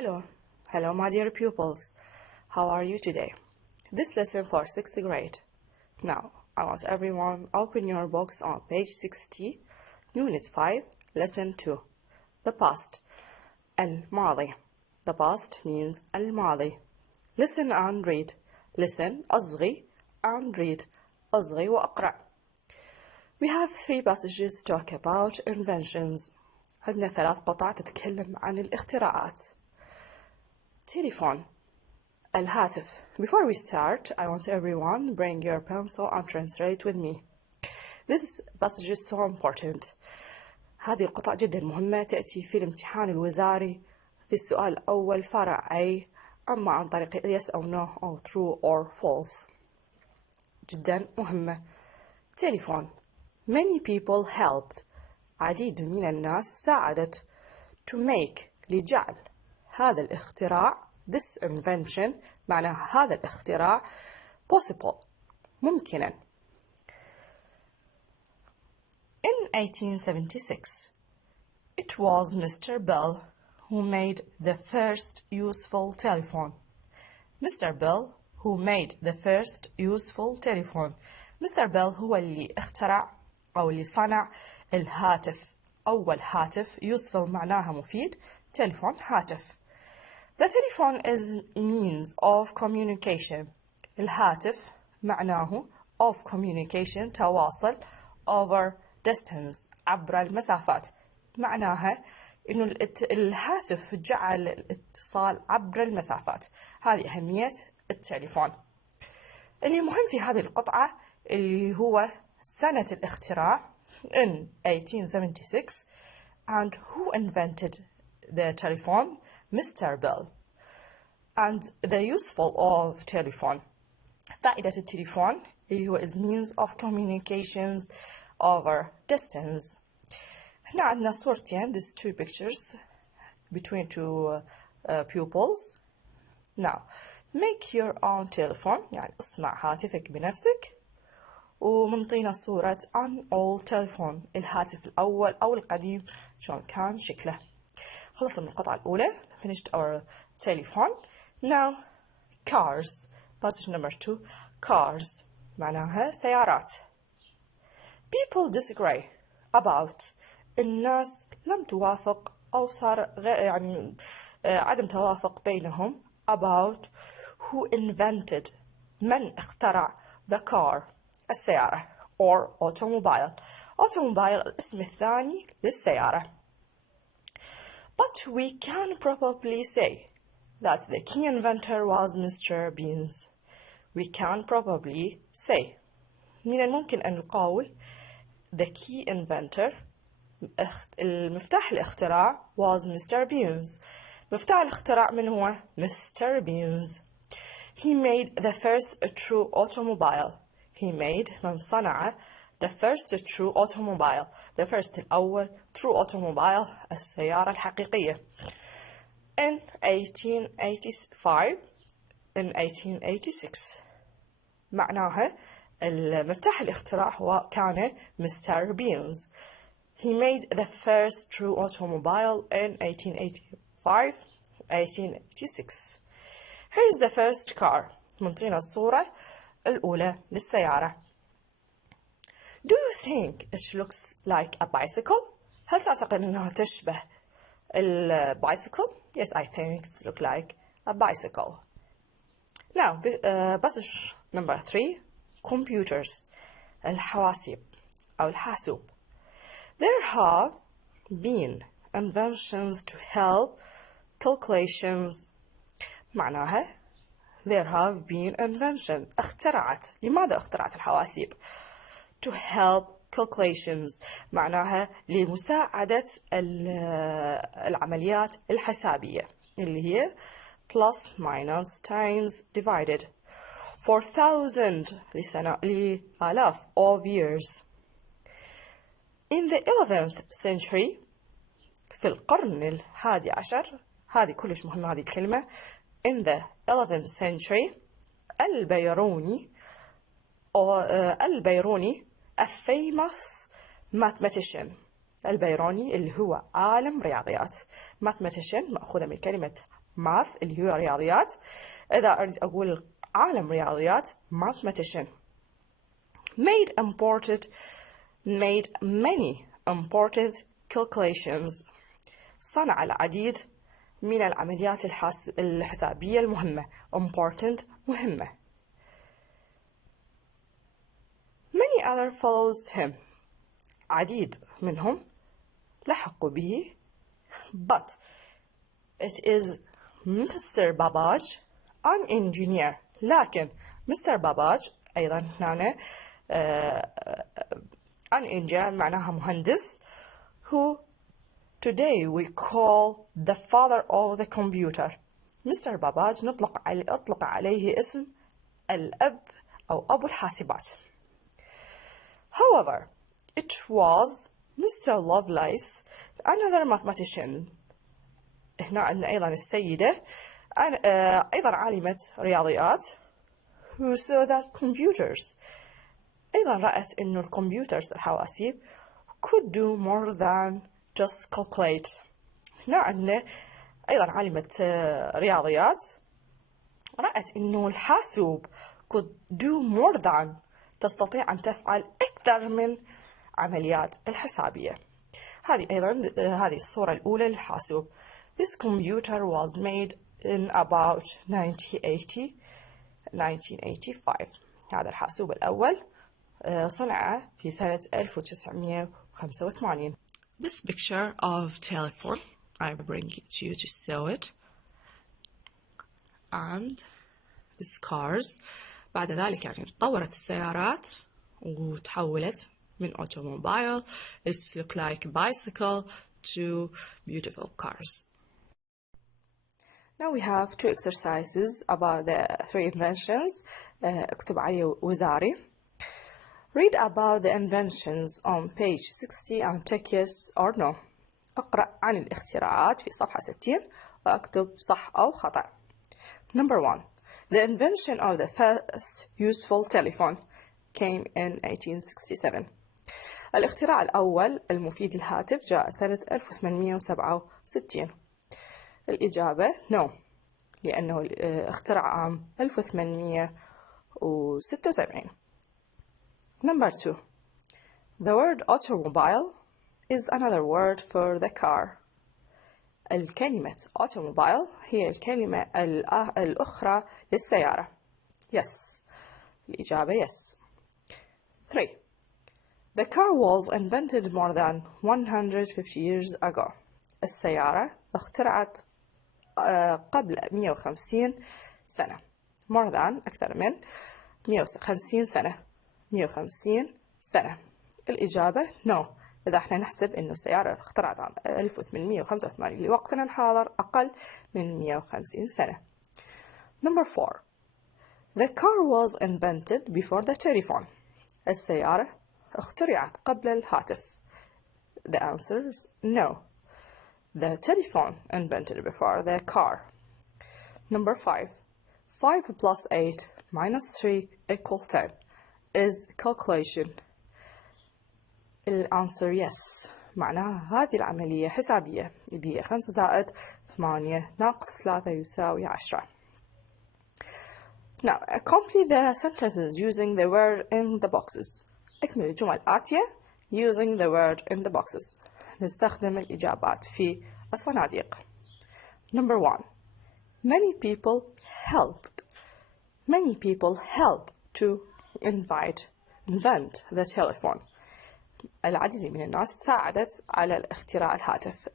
Hello my dear pupils. How are you today? This lesson for 6th grade. Now, I want everyone open your books on page 60, Unit 5, Lesson 2. The past. الماضي. The past means الماضي. Listen and read. Listen, أصغي, and read. أصغي وأقرأ. We have 3 passages to talk about inventions. عندنا 3 قطع تتكلم عن الاختراعات. Telephone. الهاتف. Before we start, I want everyone bring your pencil and translate with me. This passage is so important. هذه القطع جدا مهمة، تأتي في الامتحان الوزاري في السؤال الأول فرع A، أما عن طريق yes or no or true or false. جدا مهمة. Telephone. Many people helped. عديد من الناس ساعدت to make لجعل هذا الاختراع this invention معنى هذا الاختراع possible ممكنا. In 1876 it was Mr. Bell who made the first useful telephone. Mr. Bell who made the first useful telephone. Mr. Bell هو اللي اخترع أو اللي صنع الهاتف. أول هاتف useful معناها مفيد، تليفون هاتف. The telephone is means of communication. الهاتف معناه of communication تواصل over distance عبر المسافات. معناها إنه الهاتف جعل الاتصال عبر المسافات. هذه أهمية التليفون. اللي مهم في هذه القطعة اللي هو سنة الاختراع in 1876 and who invented the telephone? Mr. Bell. And the useful of telephone. فائدة التليفون اللي هو is means of communications over distance. هنا عندنا صورتين, these 2 pictures between 2 pupils. Now, make your own telephone, يعني اصنع هاتفك بنفسك. ومنطينا صورة an old telephone, الهاتف الأول أو القديم شلون كان شكله. خلصنا من القطعة الأولى. Finished our telephone. Now, cars. Passage number 2. Cars. معناها سيارات. People disagree about. الناس لم توافق أو صار يعني عدم توافق بينهم about who invented. من اخترع the car. السيارة or automobile. Automobile الاسم الثاني للسيارة. But we can probably say that the key inventor was Mr. Beans. We can probably say. من الممكن أن نقول the key inventor المفتاح الاختراع was Mr. Beans. مفتاح الاختراع من هو؟ Mr. Beans. He made the first true automobile. He made من صنع the first true automobile. The first الأول true automobile السيارة الحقيقية. In 1885 in 1886 معناها المفتاح الاختراع هو كان Mr. Beans. He made the first true automobile in 1885 1886. Here's the first car. منطينا الصورة الأولى للسيارة. Do you think it looks like a bicycle? هل تعتقد أنها تشبه البايسيكل? Yes, I think it looks like a bicycle. Now, passage number 3. Computers. الحواسيب أو الحاسوب. There have been inventions to help calculations. معناها there have been inventions. اخترعت. لماذا اخترعت الحواسيب؟ To help calculations. معناها لمساعدة العمليات الحسابية اللي هي plus minus times divided for thousand لآلاف of years. In the 11th century في القرن ال11 هذه كلش مهمة هذه الكلمة. In the 11th century البيروني a famous mathematician. البيروني اللي هو عالم رياضيات. mathematician مأخوذة من كلمة math اللي هو رياضيات. إذا أريد أقول عالم رياضيات mathematician. made many important calculations. صنع العديد من العمليات الحسابية المهمة. important مهمة. many other follows him. عديد منهم لحقوا به. but it is Mr. Babbage an engineer. لكن Mr. Babbage أيضا هنا an engineer معناها مهندس who today we call the father of the computer. Mr. Babbage أطلق عليه اسم الأب أو أبو الحاسبات. However, it was Mr. Lovelace, another mathematician. هنا عندنا أيضا السيدة أيضا عالمة رياضيات who saw that computers أيضا رأت إنه الكمبيوترز الحواسيب could do more than just calculate. هنا عندنا أيضا عالمة رياضيات رأت إنه الحاسوب could do more than تستطيع أن تفعل أكثر من عمليات الحسابية. هذه أيضا هذه الصورة الأولى للحاسوب. This computer was made in about 1985. هذا الحاسوب الأول صنع في سنة 1985. This picture of telephone, I bring it to you to show it. And these cars. بعد ذلك يعني تطورت السيارات وتحولت من automobile. It's look like bicycle to beautiful cars. Now we have two exercises about the three inventions. اكتب عليه وزاري. Read about the inventions on page 60 and take yes or no. اقرأ عن الاختراعات في صفحة 60 واكتب صح أو خطأ. Number 1. The invention of the first useful telephone came in 1867. الاختراع الأول المفيد للهاتف جاء سنة 1867. الإجابة no لأنه اخترع عام 1876. Number 2. The word automobile is another word for the car. الكلمة automobile هي الكلمة الأخرى للسيارة. Yes. الإجابة yes. 3. The car was invented more than 150 years ago. السيارة اخترعت قبل 150 سنة. More than أكثر من 150 سنة. 150 سنة. الإجابة no. إذا احنا نحسب إنه السيارة اخترعت عام 1885 لوقتنا الحاضر أقل من 150 سنة. Number 4. The car was invented before the telephone. السيارة اخترعت قبل الهاتف. The answer is no. The telephone invented before the car. Number 5. 5 plus 8 minus 3 equal 10 is calculation. الأنسر yes. معناها هذه العملية حسابية اللي هي 5 زائد 8 ناقص 3 يساوي 10. Now, complete the sentences using the word in the boxes. اكمل الجمل الآتية using the word in the boxes. نستخدم الإجابات في الصناديق. Number 1. Many people helped to invent the telephone. العديد من الناس ساعدت على اختراع الهاتف.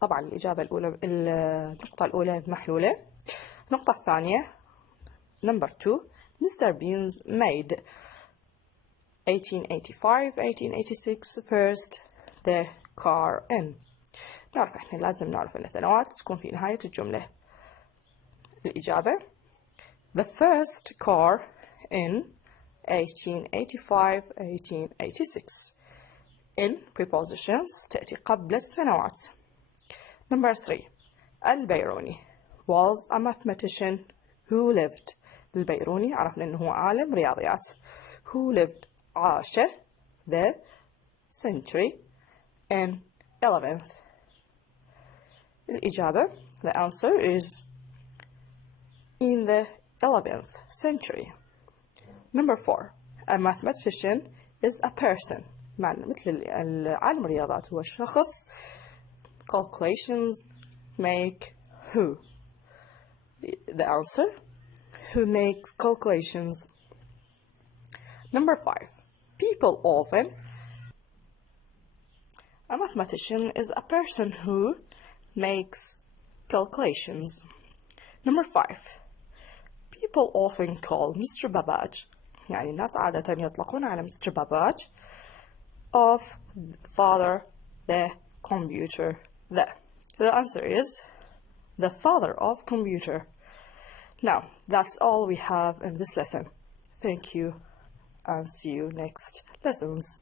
طبعا الإجابة الأولى النقطة الأولى محلولة. النقطة الثانية Number 2. Mr. Beans made 1885-1886 first the car in. نعرف احنا لازم نعرف ان السنوات تكون في نهاية الجملة. الإجابة The first car in 1885-1886. In prepositions تأتي قبل السنوات. Number 3. البيروني was a mathematician who lived. البيروني عرفنا أنه هو عالم رياضيات. Who lived عاش the century in 11th. الإجابة The answer is in the 11th century. Number 4. A mathematician is a person. معنى مثل عالم الرياضات هو شخص. Calculations make who? The answer, who makes calculations. Number 5. People often. A mathematician is a person who makes calculations. Number 5. People often call Mr. Babbage, يعني الناس عادة يطلقون على Mr. Babbage, of father the computer. The answer is the father of computer. Now, that's all we have in this lesson. Thank you and see you next lessons.